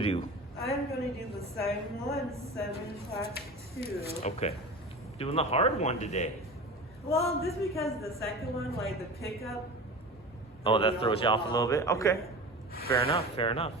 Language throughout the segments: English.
Do. I'm going to do the same one, 7 class 2. Okay. Doing the hard one today. Well, just because the second one, like the pickup. Oh, that throws you off a little bit? Okay. Yeah. Fair enough, fair enough.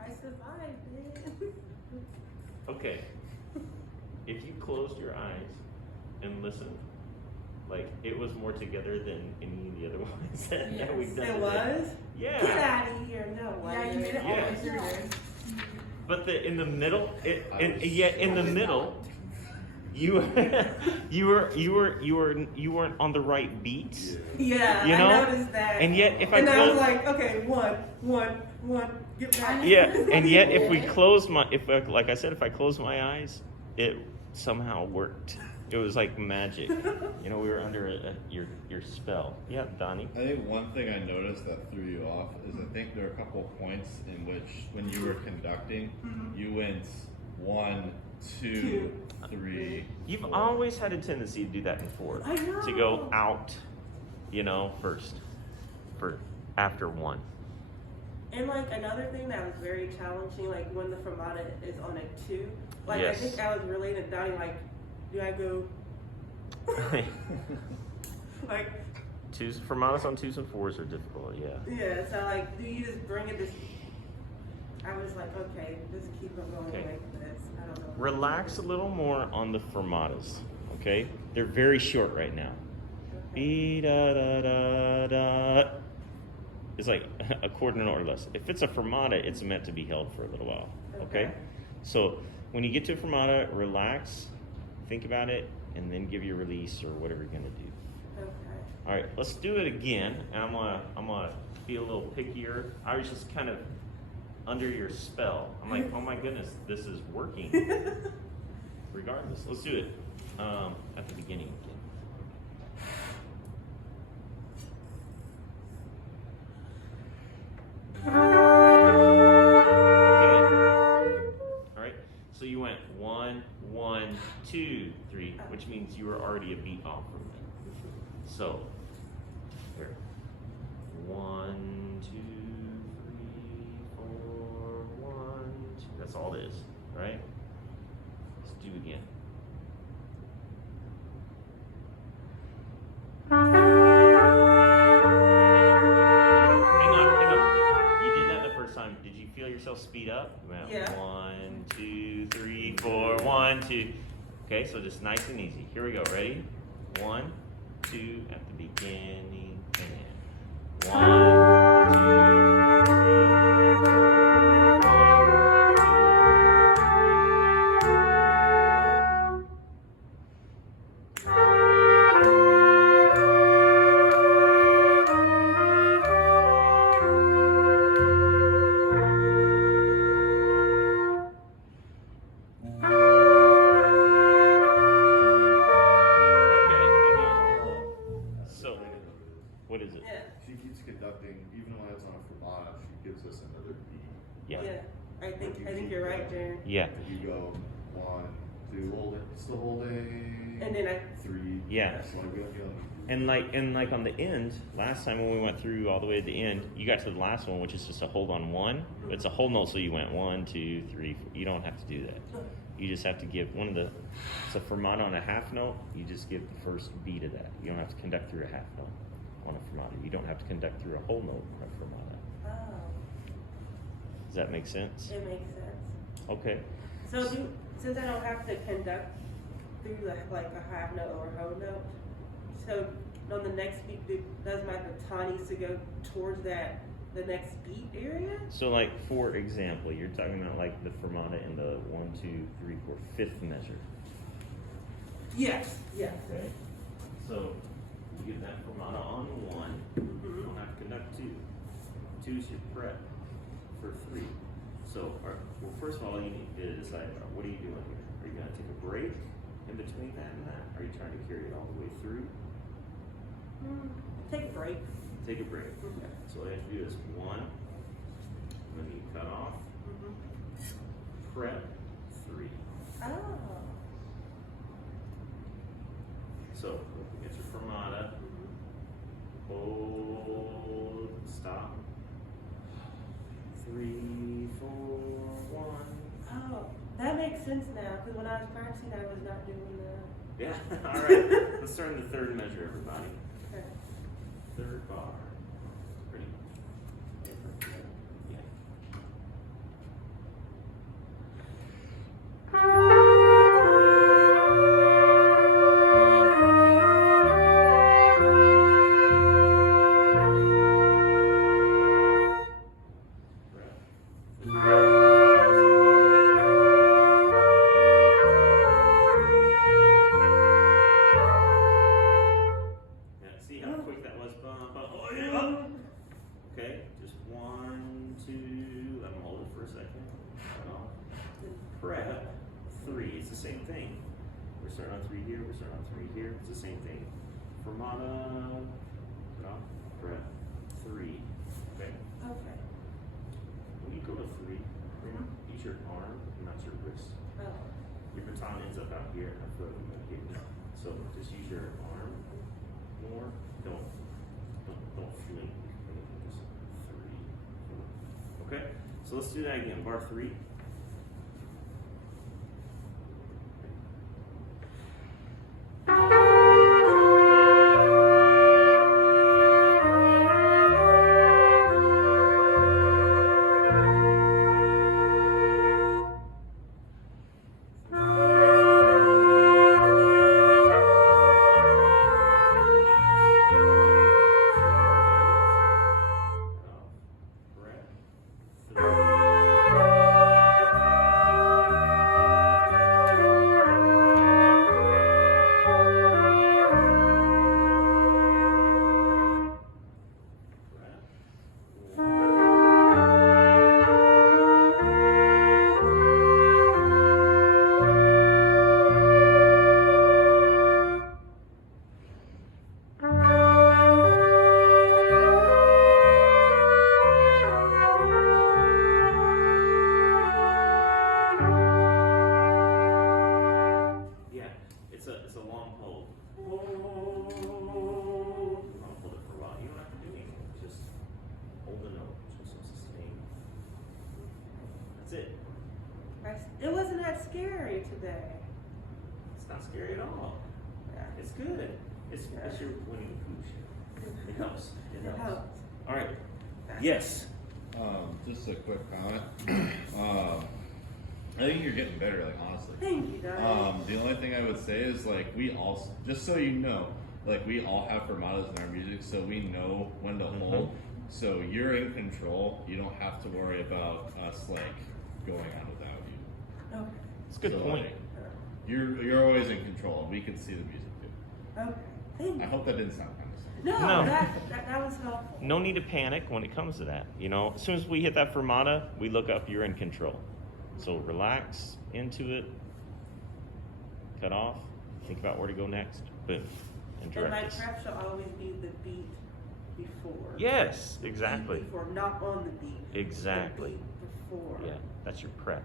I survived it. Okay. If you closed your eyes and listened, like it was more together than any of the other ones that we've done. It today. was? Yeah. Get out of here. No way. Yeah, you made it all the way through there. But in the middle, in the middle, you you weren't on the right beat. Yeah, You know? I noticed that. And yet, if I and I was close, like, okay, one, get back. yeah, and yet if we close like I said, if I close my eyes, it somehow worked. It was like magic. You know, we were under your spell. Yeah, Donnie. I think one thing I noticed that threw you off is I think there are a couple of points in which when you were conducting, you went 1, 2, 3. You've 4. always had a tendency to do that in four. I know. To go out, you know, first, for after one. And like another thing that was very challenging, like when the fermata is on a 2, like Yes. I think I was relating to Donnie, like, do I go like Twos fermatas on 2s and 4s are difficult. Yeah. yeah, so like do you just bring it this I was like, okay, just keep on going Okay. like this. I don't know. Relax a little more on the fermatas. Okay, they're very short right now. Be da da da da. It's like a quarter note or less. If it's a fermata, it's meant to be held for a little while. Okay? Okay. So when you get to a fermata, relax, think about it, and then give your release or whatever you're gonna do. Okay. All right, let's do it again. And I'm gonna be a little pickier. I was just kind of under your spell. I'm like, oh my goodness, this is working. Regardless, let's do it at the beginning again. Okay. All right. So you went 1, 1, 2, 3, which means you were already a beat off from it. So here, 1, 2, 3, 4, 1, 2. That's all it is, right? Let's do it again. Hang on. You did that the first time. Did you feel yourself speed up? You went Yeah. 1, 2, 3, 4, 1, 2. Okay, so just nice and easy. Here we go. Ready? 1, 2 at the beginning, and 1, 2, 3, 4. What is it? Yeah. She keeps conducting, even when it's on a fermata, she gives us another beat. Yeah. Yeah. I think you're right, Jared. Yeah. If you go 1, Do whole day. It's the whole day. And then I 3. Yeah. That's like we have the other. And like on the end, last time when we went through all the way to the end, you got to the last one, which is just a hold on one. It's a whole note, so you went 1, 2, 3, 4. You don't have to do that. You just have to give one of the. It's a fermata on a half note. You just give the first beat of that. You don't have to conduct through a half note on a fermata. You don't have to conduct through a whole note on a fermata. Oh, Does that make sense? it makes sense. Okay. So since I don't have to conduct through like a half note or a whole note, so on the next beat, does my baton needs to go towards the next beat area? So like for example, you're talking about like the fermata in the 1, 2, 3, 4, 5th measure. Yes. Yes. Okay. So you get that fermata on 1. You don't have to conduct 2. 2 is your prep for 3. So, well, first of all, you need to decide what are you doing here? Are you going to take a break in between that and that? Are you trying to carry it all the way through? Take a break. Take a break. Okay. So all you have to do is 1, and then you cut off, prep 3. Oh. So get your fermata, hold, stop. 3, 4, 1. Oh, that makes sense now. Because when I was practicing, I was not doing that. Yeah, all right. Let's start in the 3rd measure, everybody. Okay. 3rd bar. Pretty different. Yeah. See how quick that was? Oh, yeah. Okay, just 1, 2. Let me hold it for a second. Cut off. Prep 3. It's the same thing. We're starting on 3 here. We're starting on 3 here. It's the same thing. Fermata. Cut off. Prep 3. Okay. Okay. When you go to 3, use your arm, not your wrist. Oh. Your baton ends up out here, and I feel like I'm here. So just use your arm more. Don't fling. Just 3, 4. Okay. So let's do that again. Bar 3. It's a long hold. I'll hold it for a while. You don't have to do anything. Just hold the note. Just sustain. That's it. It wasn't that scary today. It's not scary at all. Yeah. It's good. It's your winning pooch. It helps. It It helps. helps. All right. Yes. Just a quick comment. I think you're getting better, like honestly. Thank you, darling. The only thing I would say is like we all, just so you know, like we all have fermatas in our music, so we know when to hold. So you're in control. You don't have to worry about us like going on without you. Okay. It's a good So, point. like, you're always in control, and we can see the music too. Okay. Thank I you. hope that didn't sound kind of silly. No, No. that was helpful. No need to panic when it comes to that. You know, as soon as we hit that fermata, we look up, you're in control. So relax into it, cut off, think about where to go next, boom, and And my direct us. prep should always be the beat before. Yes, Beat exactly. Before, not on the beat. Exactly. The beat before. Yeah, that's your prep.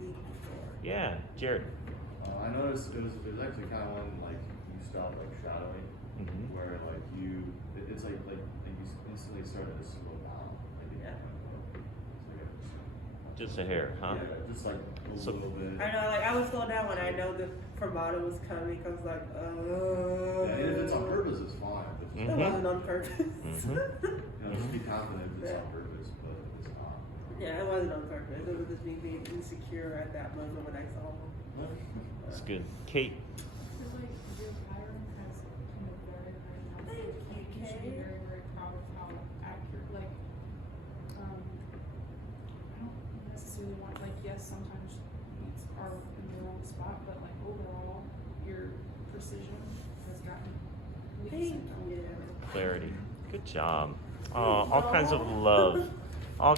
Beat before. Yeah, Jared. I noticed it was actually kind of when like you stopped like shadowing, Mhm. where like it's like you instantly started to slow down. Like, Yeah. Just a hair, huh? Yeah, just like a So- little bit. I know, like I would slow down when I know the Fermata was coming. I was like, Yeah, and if it's on purpose, it's fine. But just, It Mhm. wasn't on purpose. Mhm. just be confident it's on purpose, but it's not. Yeah, it wasn't on purpose. It was just me being insecure at that moment when I saw him. That's good. Kate. Just like your pattern has been very, very nice. Thank you, Like, you should be Kay. very, very proud of how accurate, like, I don't necessarily want, like, yes, sometimes beats are in the wrong spot, but like overall, your precision has gotten leaps Thank and you. bounds. Clarity. Good job. All kinds of love. All